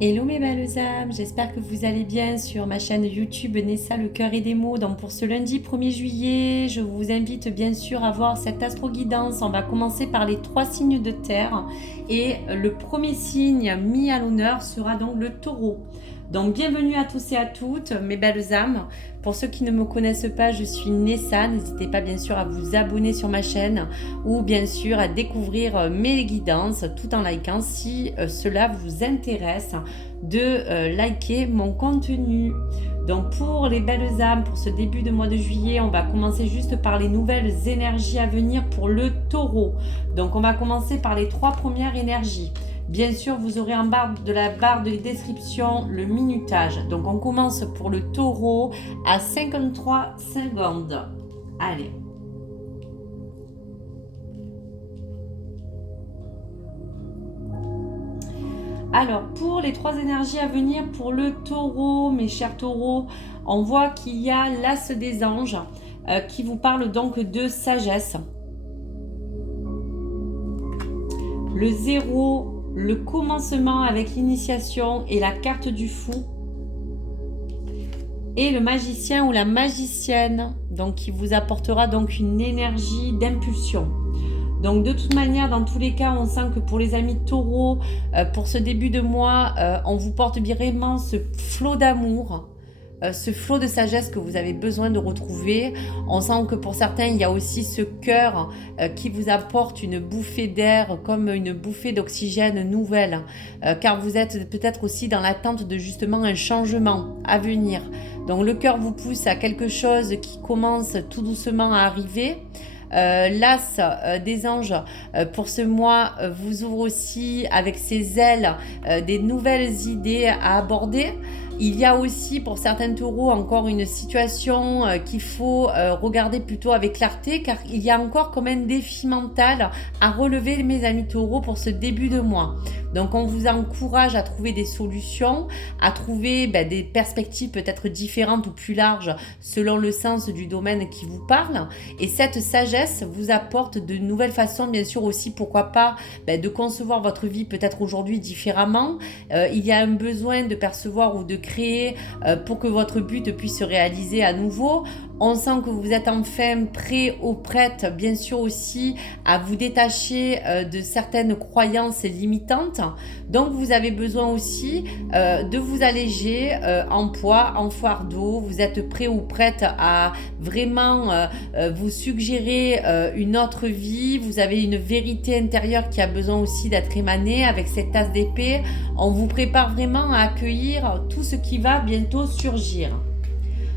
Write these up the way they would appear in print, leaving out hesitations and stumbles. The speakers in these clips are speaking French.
Hello mes belles âmes, j'espère que vous allez bien sur ma chaîne YouTube Nessa le cœur et des mots. Donc pour ce lundi 1er juillet, je vous invite bien sûr à voir cette astro-guidance. On va commencer par les 3 signes de terre et le premier signe mis à l'honneur sera donc le taureau. Donc bienvenue à tous et à toutes mes belles âmes. Pour ceux qui ne me connaissent pas, je suis Nessa. N'hésitez pas bien sûr à vous abonner sur ma chaîne ou bien sûr à découvrir mes guidances tout en likant si cela vous intéresse de liker mon contenu. Donc pour les belles âmes, pour ce début de mois de juillet, on va commencer juste par les nouvelles énergies à venir pour le taureau. Donc on va commencer par les 3 premières énergies. Bien sûr, vous aurez en bas de la barre de description le minutage. Donc on commence pour le taureau à 53 secondes. Allez. Alors, pour les 3 énergies à venir, pour le taureau, mes chers taureaux, on voit qu'il y a l'as des anges qui vous parle donc de sagesse. Le 0, le commencement avec l'initiation et la carte du fou. Et le magicien ou la magicienne, donc qui vous apportera donc une énergie d'impulsion. Donc de toute manière, dans tous les cas, on sent que pour les amis taureaux, pour ce début de mois, on vous porte vraiment ce flot d'amour, ce flot de sagesse que vous avez besoin de retrouver. On sent que pour certains, il y a aussi ce cœur qui vous apporte une bouffée d'air, comme une bouffée d'oxygène nouvelle, car vous êtes peut-être aussi dans l'attente de justement un changement à venir. Donc le cœur vous pousse à quelque chose qui commence tout doucement à arriver. L'as des anges pour ce mois vous ouvre aussi avec ses ailes des nouvelles idées à aborder. Il y a aussi pour certains taureaux encore une situation qu'il faut regarder plutôt avec clarté, car il y a encore comme un défi mental à relever, mes amis taureaux, pour ce début de mois. Donc on vous encourage à trouver des solutions, à trouver des perspectives peut-être différentes ou plus larges selon le sens du domaine qui vous parle. Et cette sagesse vous apporte de nouvelles façons, bien sûr aussi, pourquoi pas, de concevoir votre vie peut-être aujourd'hui différemment. Il y a un besoin de percevoir ou de créer pour que votre but puisse se réaliser à nouveau. On sent que vous êtes enfin prêt ou prête, bien sûr aussi, à vous détacher de certaines croyances limitantes. Donc vous avez besoin aussi de vous alléger en poids, en fardeau. Vous êtes prêt ou prête à vraiment vous suggérer une autre vie. Vous avez une vérité intérieure qui a besoin aussi d'être émanée avec cette tasse d'épée. On vous prépare vraiment à accueillir tout ce qui va bientôt surgir.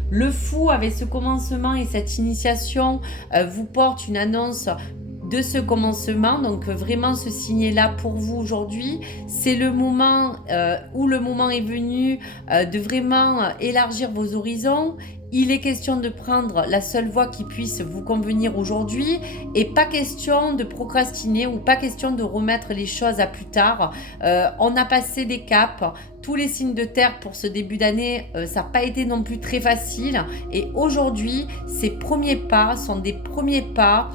Le fou, avec ce commencement et cette initiation, vous porte une annonce de ce commencement. Donc vraiment, ce signe est là pour vous aujourd'hui. C'est le moment où le moment est venu de vraiment élargir vos horizons. Il est question de prendre la seule voie qui puisse vous convenir aujourd'hui, et pas question de procrastiner ou pas question de remettre les choses à plus tard. On a passé des caps. Tous les signes de terre pour ce début d'année, ça n'a pas été non plus très facile. Et aujourd'hui, ces premiers pas sont des premiers pas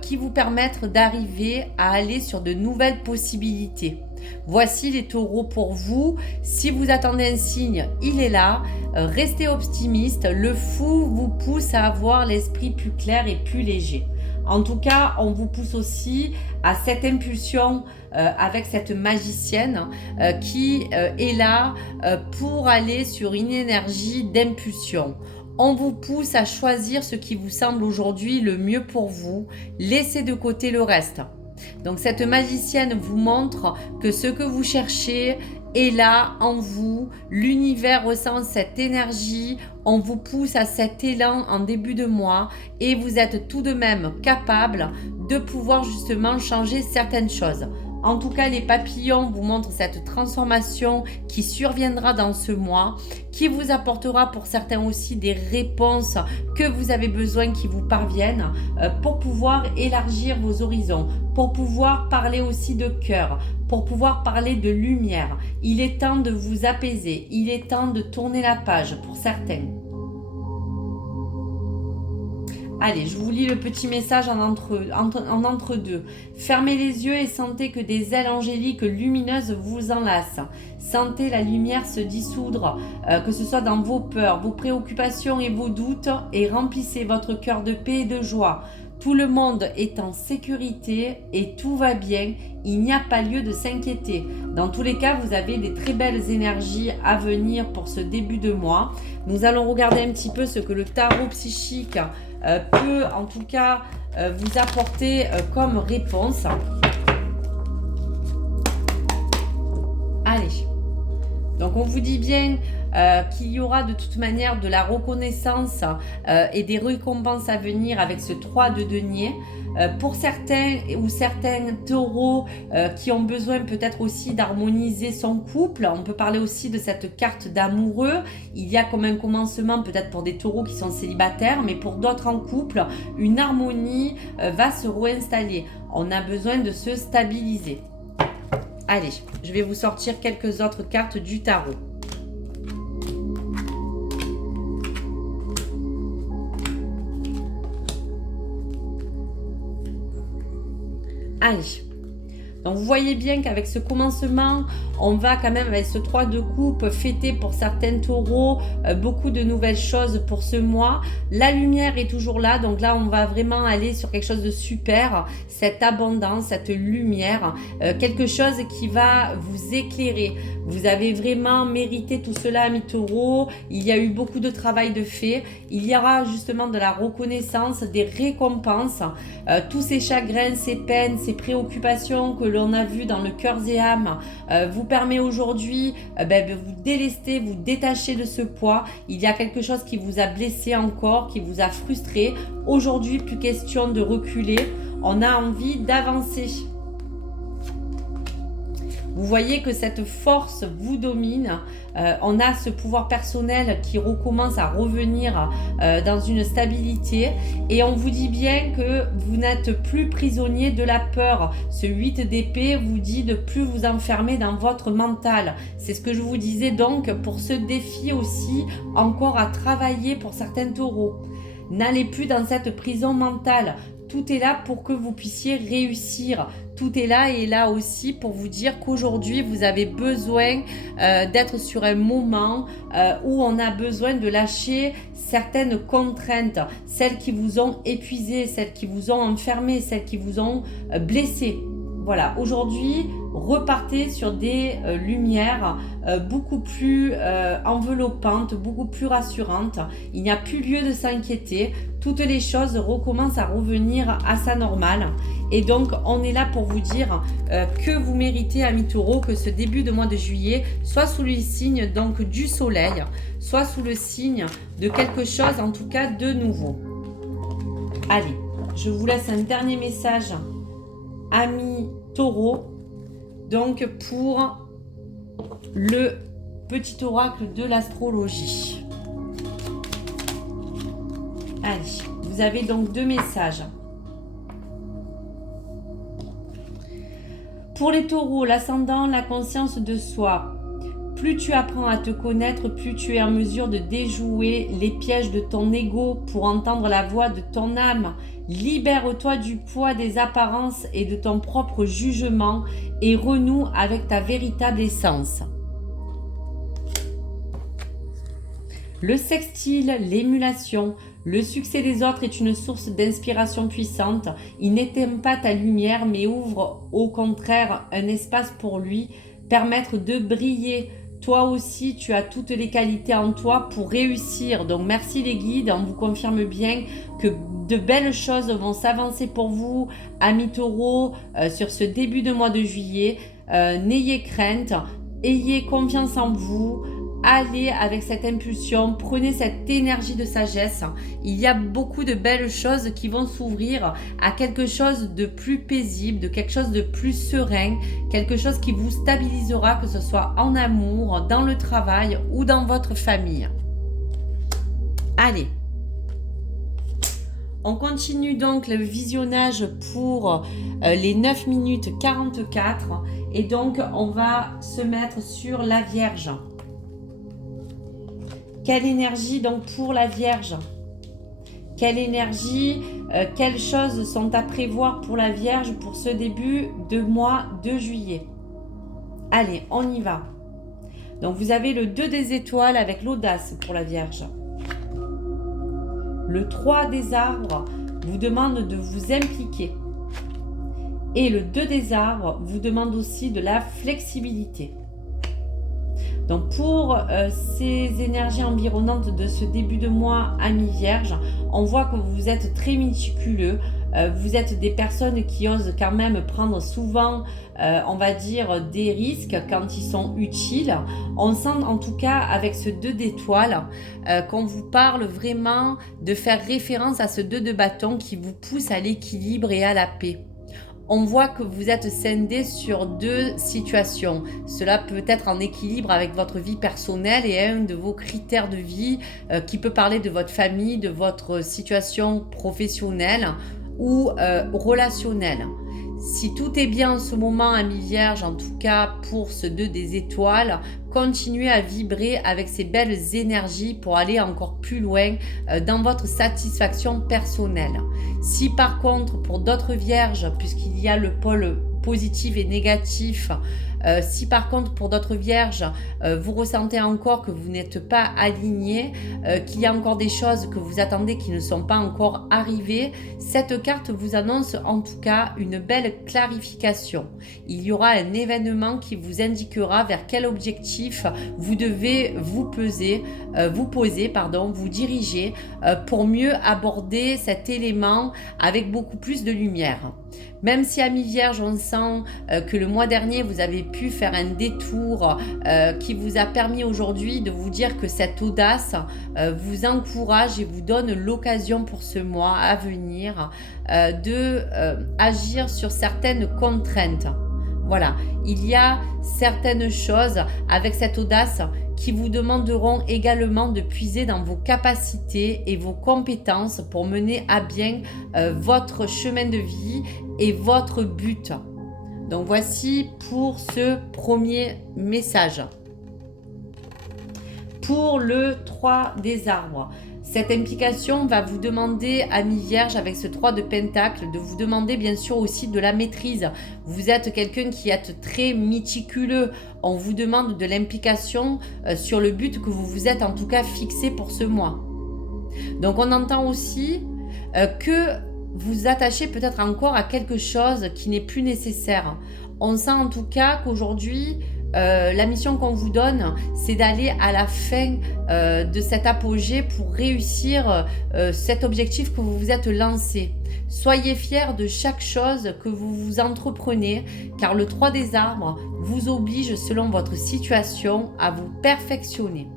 qui vous permettent d'arriver à aller sur de nouvelles possibilités. Voici les taureaux pour vous. Si vous attendez un signe, il est là. Restez optimiste. Le fou vous pousse à avoir l'esprit plus clair et plus léger. En tout cas, on vous pousse aussi à cette impulsion avec cette magicienne qui est là pour aller sur une énergie d'impulsion. On vous pousse à choisir ce qui vous semble aujourd'hui le mieux pour vous. Laissez de côté le reste. Donc cette magicienne vous montre que ce que vous cherchez est là en vous. L'univers ressent cette énergie. On vous pousse à cet élan en début de mois et vous êtes tout de même capable de pouvoir justement changer certaines choses. En tout cas, les papillons vous montrent cette transformation qui surviendra dans ce mois, qui vous apportera pour certains aussi des réponses que vous avez besoin qui vous parviennent pour pouvoir élargir vos horizons, pour pouvoir parler aussi de cœur, pour pouvoir parler de lumière. Il est temps de vous apaiser, il est temps de tourner la page pour certains. Allez, je vous lis le petit message en entre-deux. Fermez les yeux et sentez que des ailes angéliques lumineuses vous enlacent. Sentez la lumière se dissoudre, que ce soit dans vos peurs, vos préoccupations et vos doutes, et remplissez votre cœur de paix et de joie. Tout le monde est en sécurité et tout va bien. Il n'y a pas lieu de s'inquiéter. Dans tous les cas, vous avez des très belles énergies à venir pour ce début de mois. Nous allons regarder un petit peu ce que le tarot psychique peut en tout cas vous apporter comme réponse. Allez, donc on vous dit bien qu'il y aura de toute manière de la reconnaissance et des récompenses à venir avec ce 3 de denier. Pour certains ou certains taureaux qui ont besoin peut-être aussi d'harmoniser son couple, on peut parler aussi de cette carte d'amoureux. Il y a comme un commencement peut-être pour des taureaux qui sont célibataires, mais pour d'autres en couple, une harmonie va se réinstaller. On a besoin de se stabiliser. Allez, je vais vous sortir quelques autres cartes du tarot. Allez, donc vous voyez bien qu'avec ce commencement, on va quand même avec ce 3 de coupe fêter pour certains taureaux beaucoup de nouvelles choses pour ce mois. La lumière est toujours là, donc là on va vraiment aller sur quelque chose de super, cette abondance, cette lumière, quelque chose qui va vous éclairer. Vous avez vraiment mérité tout cela, amis taureaux. Il y a eu beaucoup de travail de fait. Il y aura justement de la reconnaissance, des récompenses. Tous ces chagrins, ces peines, ces préoccupations que l'on a vues dans le cœur et âme vous permet aujourd'hui de vous délester, vous détacher de ce poids. Il y a quelque chose qui vous a blessé encore, qui vous a frustré. Aujourd'hui, plus question de reculer. On a envie d'avancer. Vous voyez que cette force vous domine. On a ce pouvoir personnel qui recommence à revenir dans une stabilité. Et on vous dit bien que vous n'êtes plus prisonnier de la peur. Ce 8 d'épée vous dit de plus vous enfermer dans votre mental. C'est ce que je vous disais donc pour ce défi aussi encore à travailler pour certains taureaux. N'allez plus dans cette prison mentale. Tout est là pour que vous puissiez réussir. Tout est là et là aussi pour vous dire qu'aujourd'hui, vous avez besoin d'être sur un moment où on a besoin de lâcher certaines contraintes, celles qui vous ont épuisé, celles qui vous ont enfermé, celles qui vous ont blessé. Voilà, aujourd'hui, repartez sur des lumières beaucoup plus enveloppantes, beaucoup plus rassurantes. Il n'y a plus lieu de s'inquiéter. Toutes les choses recommencent à revenir à sa normale. Et donc, on est là pour vous dire que vous méritez, amis taureaux, que ce début de mois de juillet soit sous le signe donc du soleil, soit sous le signe de quelque chose, en tout cas, de nouveau. Allez, je vous laisse un dernier message, amis taureaux, donc pour le petit oracle de l'astrologie. Allez, vous avez donc 2 messages. Pour les taureaux, l'ascendant, la conscience de soi. Plus tu apprends à te connaître, plus tu es en mesure de déjouer les pièges de ton ego pour entendre la voix de ton âme. Libère-toi du poids des apparences et de ton propre jugement et renoue avec ta véritable essence. Le sextile, l'émulation, le succès des autres est une source d'inspiration puissante. Il n'éteint pas ta lumière mais ouvre au contraire un espace pour lui, permettre de briller. Toi aussi, tu as toutes les qualités en toi pour réussir. Donc, merci les guides. On vous confirme bien que de belles choses vont s'avancer pour vous, amis taureaux, sur ce début de mois de juillet. N'ayez crainte, ayez confiance en vous. Allez avec cette impulsion, prenez cette énergie de sagesse. Il y a beaucoup de belles choses qui vont s'ouvrir à quelque chose de plus paisible, de quelque chose de plus serein, quelque chose qui vous stabilisera, que ce soit en amour, dans le travail ou dans votre famille. Allez, on continue donc le visionnage pour les 9 minutes 44 et donc on va se mettre sur la Vierge. Quelle énergie donc pour la Vierge? quelle énergie, quelles choses sont à prévoir pour la Vierge pour ce début de mois de juillet. Allez, on y va. Donc vous avez le 2 des étoiles avec l'audace pour la Vierge. Le 3 des arbres vous demande de vous impliquer. Et le 2 des arbres vous demande aussi de la flexibilité. Donc pour ces énergies environnantes de ce début de mois Amis Vierge, on voit que vous êtes très méticuleux, vous êtes des personnes qui osent quand même prendre souvent, on va dire, des risques quand ils sont utiles. On sent en tout cas avec ce 2 d'étoiles qu'on vous parle vraiment de faire référence à ce 2 de bâton qui vous pousse à l'équilibre et à la paix. On voit que vous êtes scindé sur 2 situations. Cela peut être en équilibre avec votre vie personnelle et un de vos critères de vie qui peut parler de votre famille, de votre situation professionnelle ou relationnelle. Si tout est bien en ce moment, Amis Vierge, en tout cas pour ce 2 des étoiles, continuez à vibrer avec ces belles énergies pour aller encore plus loin dans votre satisfaction personnelle. Si par contre, pour d'autres Vierges, puisqu'il y a le pôle positif et négatif, si par contre pour d'autres Vierges, vous ressentez encore que vous n'êtes pas aligné, qu'il y a encore des choses que vous attendez qui ne sont pas encore arrivées, cette carte vous annonce en tout cas une belle clarification. Il y aura un événement qui vous indiquera vers quel objectif vous devez vous poser, vous diriger pour mieux aborder cet élément avec beaucoup plus de lumière. Même si Amis Vierge, on sent que le mois dernier, vous avez pu faire un détour qui vous a permis aujourd'hui de vous dire que cette audace vous encourage et vous donne l'occasion pour ce mois à venir de agir sur certaines contraintes. Voilà, il y a certaines choses avec cette audace qui vous demanderont également de puiser dans vos capacités et vos compétences pour mener à bien votre chemin de vie et votre but. Donc voici pour ce premier message. Pour le 3 des arbres, cette implication va vous demander, Amis Vierge, avec ce 3 de Pentacle, de vous demander bien sûr aussi de la maîtrise. Vous êtes quelqu'un qui est très méticuleux. On vous demande de l'implication sur le but que vous vous êtes en tout cas fixé pour ce mois. Donc on entend aussi que vous attachez peut-être encore à quelque chose qui n'est plus nécessaire. On sent en tout cas qu'aujourd'hui, la mission qu'on vous donne, c'est d'aller à la fin de cet apogée pour réussir cet objectif que vous vous êtes lancé. Soyez fiers de chaque chose que vous vous entreprenez, car le 3 des arbres vous oblige, selon votre situation, à vous perfectionner.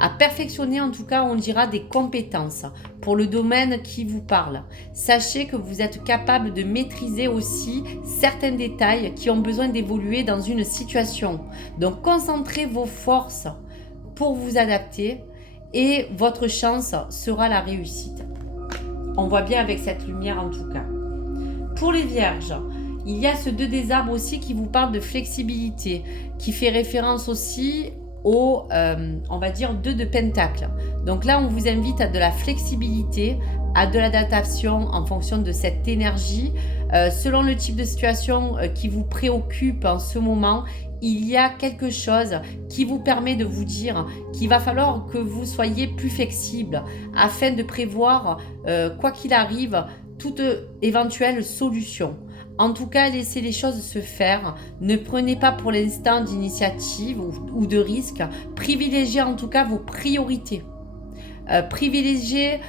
À perfectionner, en tout cas, on dira des compétences pour le domaine qui vous parle. Sachez que vous êtes capable de maîtriser aussi certains détails qui ont besoin d'évoluer dans une situation. Donc, concentrez vos forces pour vous adapter et votre chance sera la réussite. On voit bien avec cette lumière en tout cas. Pour les Vierges, il y a ce 2 des arbres aussi qui vous parle de flexibilité, qui fait référence aussi au, on va dire, 2 de Pentacle. Donc là, on vous invite à de la flexibilité, à de l'adaptation en fonction de cette énergie. Selon le type de situation qui vous préoccupe en ce moment, il y a quelque chose qui vous permet de vous dire qu'il va falloir que vous soyez plus flexible afin de prévoir, quoi qu'il arrive, toute éventuelle solution. En tout cas, laissez les choses se faire. Ne prenez pas pour l'instant d'initiative ou de risque. Privilégiez en tout cas vos priorités. Privilégiez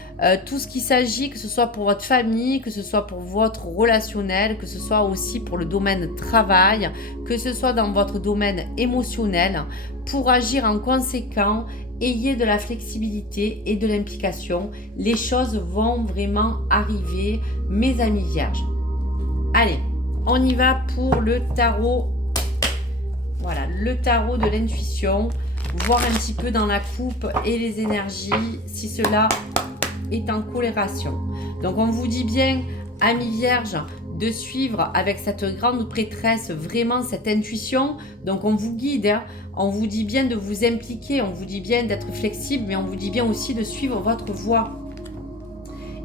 tout ce qu'il s'agit, que ce soit pour votre famille, que ce soit pour votre relationnel, que ce soit aussi pour le domaine travail, que ce soit dans votre domaine émotionnel. Pour agir en conséquent, ayez de la flexibilité et de l'implication. Les choses vont vraiment arriver, mes amis vierges. Allez, on y va pour le tarot. Voilà, le tarot de l'intuition. Voir un petit peu dans la coupe et les énergies, si cela est en corrélation. Donc, on vous dit bien, amis vierges, de suivre avec cette grande prêtresse vraiment cette intuition. Donc, on vous guide, hein. On vous dit bien de vous impliquer, on vous dit bien d'être flexible, mais on vous dit bien aussi de suivre votre voie.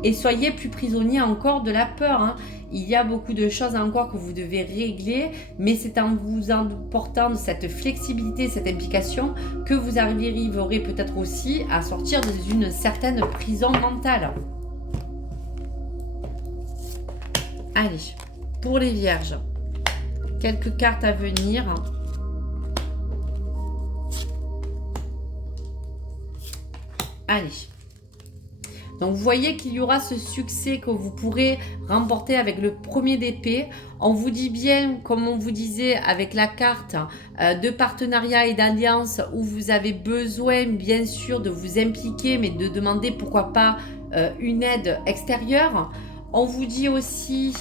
et soyez plus prisonnier encore de la peur, hein. Il y a beaucoup de choses encore que vous devez régler, mais c'est en vous apportant cette flexibilité, cette implication, que vous arriverez peut-être aussi à sortir d'une certaine prison mentale. Allez, pour les vierges, quelques cartes à venir. Allez. Donc vous voyez qu'il y aura ce succès que vous pourrez remporter avec le premier d'épée. On vous dit bien, comme on vous disait, avec la carte de partenariat et d'alliance, où vous avez besoin bien sûr de vous impliquer, mais de demander pourquoi pas une aide extérieure. On vous dit aussi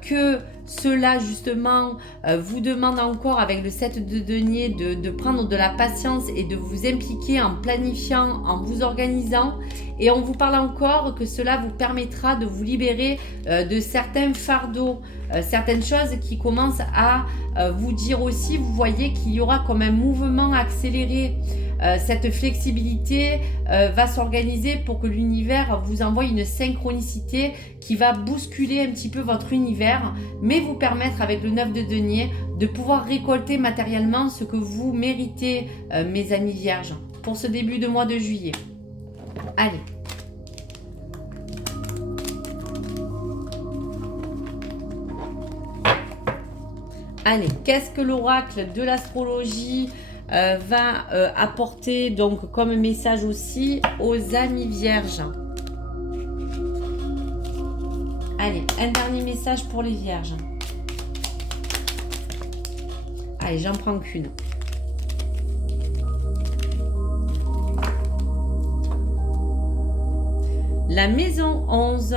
que cela justement vous demande encore avec le 7 de denier de prendre de la patience et de vous impliquer en planifiant, en vous organisant, et on vous parle encore que cela vous permettra de vous libérer de certains fardeaux, certaines choses qui commencent à vous dire aussi, vous voyez qu'il y aura comme un mouvement accéléré. Cette flexibilité va s'organiser pour que l'univers vous envoie une synchronicité qui va bousculer un petit peu votre univers, mais vous permettre avec le 9 de denier de pouvoir récolter matériellement ce que vous méritez, mes amis vierges, pour ce début de mois de juillet. Allez. Allez, qu'est-ce que l'oracle de l'astrologie va apporter donc comme message aussi aux amis vierges? Allez, un dernier message pour les vierges. Allez, j'en prends qu'une. La maison 11,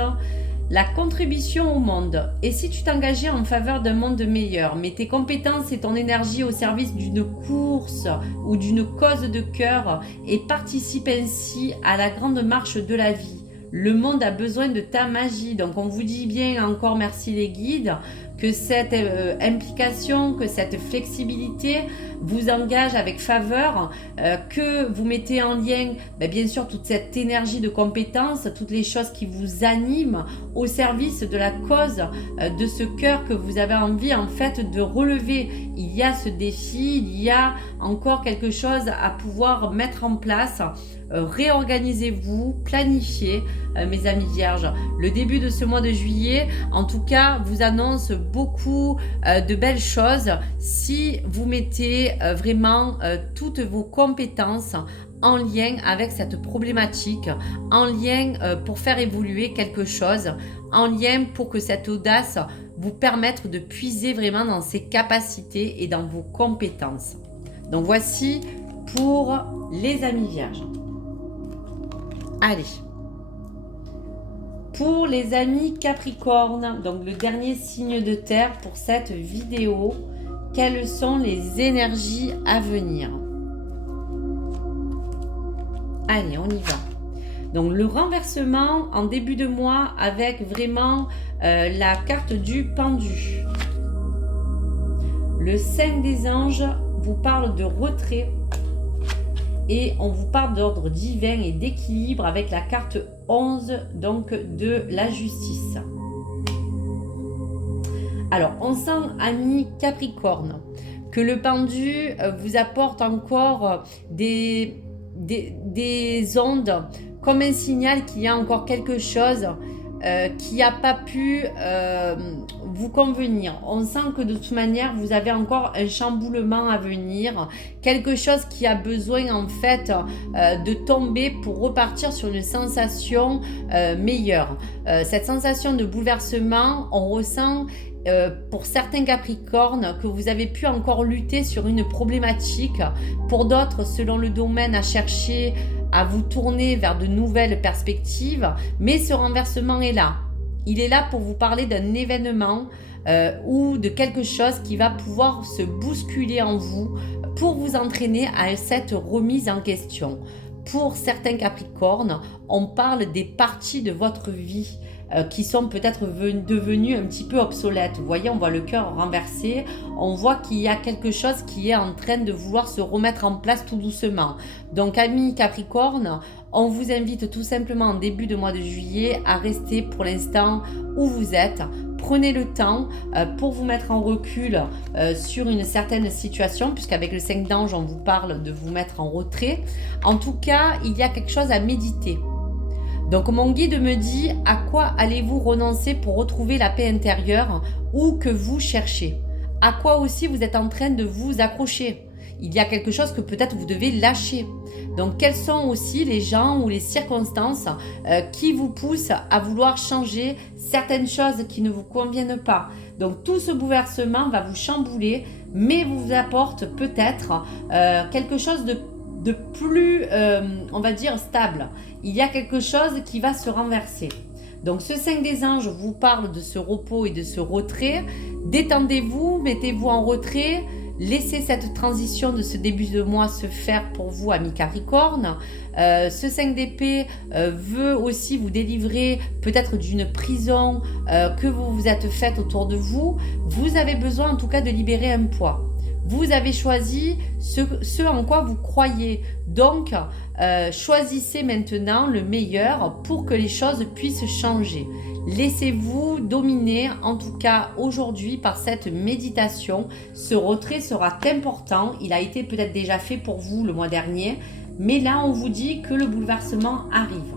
la contribution au monde. Et si tu t'engageais en faveur d'un monde meilleur, mets tes compétences et ton énergie au service d'une course ou d'une cause de cœur et participe ainsi à la grande marche de la vie. Le monde a besoin de ta magie. Donc on vous dit bien encore merci les guides, que cette implication, que cette flexibilité vous engage avec faveur, que vous mettez en lien bien sûr toute cette énergie de compétence, toutes les choses qui vous animent au service de la cause de ce cœur que vous avez envie en fait de relever. Il y a ce défi, il y a encore quelque chose à pouvoir mettre en place. Réorganisez-vous, planifiez, mes amis vierges. Le début de ce mois de juillet, en tout cas, vous annonce beaucoup de belles choses si vous mettez vraiment toutes vos compétences en lien avec cette problématique, en lien pour faire évoluer quelque chose, en lien pour que cette audace vous permette de puiser vraiment dans ses capacités et dans vos compétences. Donc voici pour les amis vierges. Allez, pour les amis Capricorne, donc le dernier signe de terre pour cette vidéo, quelles sont les énergies à venir? Allez, on y va. Donc le renversement en début de mois avec vraiment la carte du pendu. Le 5 des anges vous parle de retrait. Et on vous parle d'ordre divin et d'équilibre avec la carte 11, donc de la justice. Alors, on sent, amis Capricorne, que le pendu vous apporte encore des ondes comme un signal qu'il y a encore quelque chose qui n'a pas pu vous convenir. On sent que de toute manière, vous avez encore un chamboulement à venir, quelque chose qui a besoin en fait de tomber pour repartir sur une sensation meilleure. Cette sensation de bouleversement, on ressent pour certains Capricornes que vous avez pu encore lutter sur une problématique, pour d'autres selon le domaine à chercher à vous tourner vers de nouvelles perspectives, mais ce renversement est là. Il est là pour vous parler d'un événement ou de quelque chose qui va pouvoir se bousculer en vous pour vous entraîner à cette remise en question. Pour certains Capricornes, on parle des parties de votre vie qui sont peut-être devenus un petit peu obsolètes. Vous voyez, on voit le cœur renversé, on voit qu'il y a quelque chose qui est en train de vouloir se remettre en place tout doucement. Donc amis Capricorne, on vous invite tout simplement en début de mois de juillet à rester pour l'instant où vous êtes. Prenez le temps pour vous mettre en recul sur une certaine situation, puisqu'avec le 5 d'ange, on vous parle de vous mettre en retrait. En tout cas, il y a quelque chose à méditer. Donc mon guide me dit à quoi allez-vous renoncer pour retrouver la paix intérieure ou que vous cherchez. À quoi aussi vous êtes en train de vous accrocher. Il y a quelque chose que peut-être vous devez lâcher. Donc quelles sont aussi les gens ou les circonstances qui vous poussent à vouloir changer certaines choses qui ne vous conviennent pas. Donc tout ce bouleversement va vous chambouler, mais vous apporte peut-être quelque chose de plus, on va dire, stable. Il y a quelque chose qui va se renverser. Donc ce 5 des anges vous parle de ce repos et de ce retrait. Détendez-vous, mettez-vous en retrait. Laissez cette transition de ce début de mois se faire pour vous, amis Capricorne. Ce 5 d'épée veut aussi vous délivrer peut-être d'une prison que vous vous êtes faite autour de vous. Vous avez besoin en tout cas de libérer un poids. Vous avez choisi ce en quoi vous croyez. Donc, choisissez maintenant le meilleur pour que les choses puissent changer. Laissez-vous dominer, en tout cas aujourd'hui, par cette méditation. Ce retrait sera important. Il a été peut-être déjà fait pour vous le mois dernier. Mais là, on vous dit que le bouleversement arrive.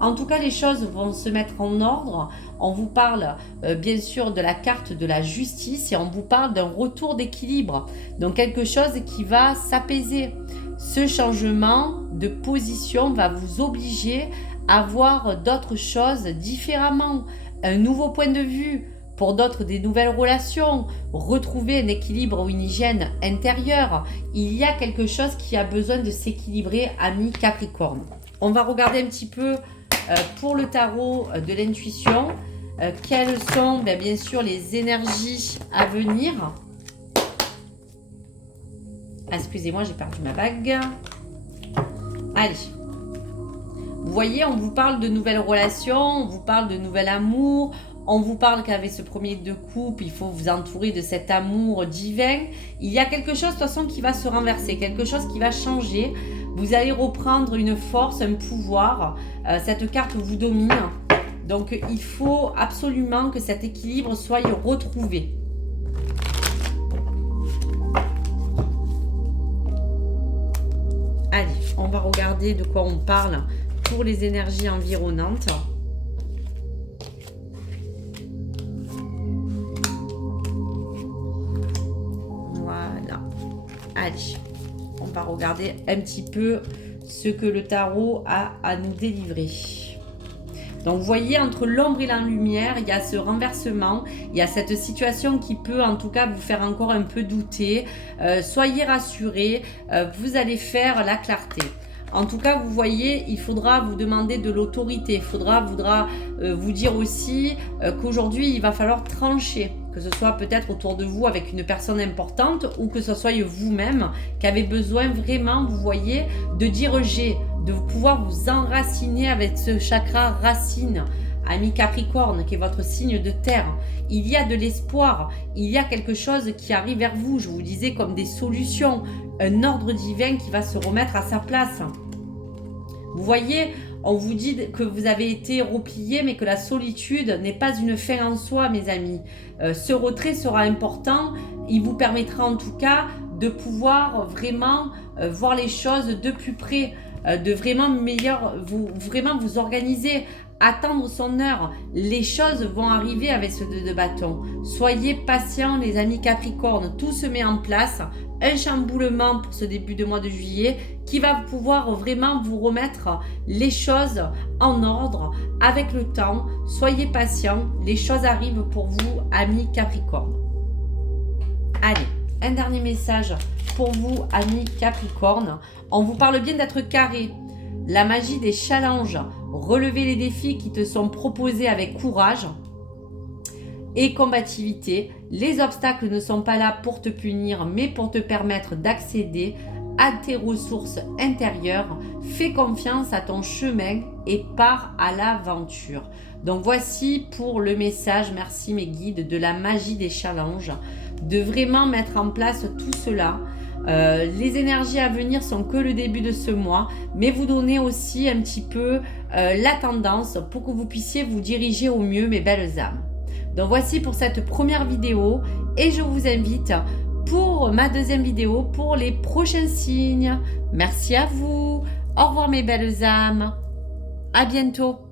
En tout cas, les choses vont se mettre en ordre. On vous parle bien sûr de la carte de la justice et on vous parle d'un retour d'équilibre. Donc quelque chose qui va s'apaiser. Ce changement de position va vous obliger à voir d'autres choses différemment. Un nouveau point de vue. Pour d'autres, des nouvelles relations, retrouver un équilibre ou une hygiène intérieure. Il y a quelque chose qui a besoin de s'équilibrer, amis Capricorne. On va regarder un petit peu pour le tarot de l'intuition. Quelles sont bien sûr les énergies à venir. Excusez-moi, j'ai perdu ma bague. Allez. Vous voyez, on vous parle de nouvelles relations, on vous parle de nouvel amour. On vous parle qu'avec ce premier de coupe, il faut vous entourer de cet amour divin. Il y a quelque chose de toute façon qui va se renverser, quelque chose qui va changer. Vous allez reprendre une force, un pouvoir. Cette carte vous domine. Donc il faut absolument que cet équilibre soit retrouvé. Allez, on va regarder de quoi on parle pour les énergies environnantes. Allez, on va regarder un petit peu ce que le tarot a à nous délivrer. Donc vous voyez, entre l'ombre et la lumière, il y a ce renversement, il y a cette situation qui peut en tout cas vous faire encore un peu douter. Soyez rassurés, vous allez faire la clarté. En tout cas, vous voyez, il faudra vous demander de l'autorité. Il faudra vous dire aussi qu'aujourd'hui, il va falloir trancher. Que ce soit peut-être autour de vous avec une personne importante ou que ce soit vous-même qui avez besoin vraiment, vous voyez, de diriger, de pouvoir vous enraciner avec ce chakra racine, ami Capricorne, qui est votre signe de terre. Il y a de l'espoir, il y a quelque chose qui arrive vers vous, je vous disais, comme des solutions, un ordre divin qui va se remettre à sa place. Vous voyez, on vous dit que vous avez été replié, mais que la solitude n'est pas une fin en soi, mes amis. Ce retrait sera important. Il vous permettra en tout cas de pouvoir vraiment voir les choses de plus près, de vraiment vraiment vous organiser, attendre son heure. Les choses vont arriver avec ce 2 de bâton. Soyez patients, les amis Capricorne. Tout se met en place. Un chamboulement pour ce début de mois de juillet qui va pouvoir vraiment vous remettre les choses en ordre avec le temps. Soyez patients, les choses arrivent pour vous, amis Capricorne. Allez, un dernier message pour vous, amis Capricorne. On vous parle bien d'être carré. La magie des challenges. Relever les défis qui te sont proposés avec courage et combativité. Les obstacles ne sont pas là pour te punir, mais pour te permettre d'accéder à tes ressources intérieures. Fais confiance à ton chemin et pars à l'aventure. Donc voici pour le message, merci mes guides, de la magie des challenges, de vraiment mettre en place tout cela. Les énergies à venir sont que le début de ce mois, mais vous donnez aussi un petit peu la tendance pour que vous puissiez vous diriger au mieux, mes belles âmes. Donc voici pour cette première vidéo et je vous invite pour ma deuxième vidéo pour les prochains signes. Merci à vous. Au revoir mes belles âmes. À bientôt.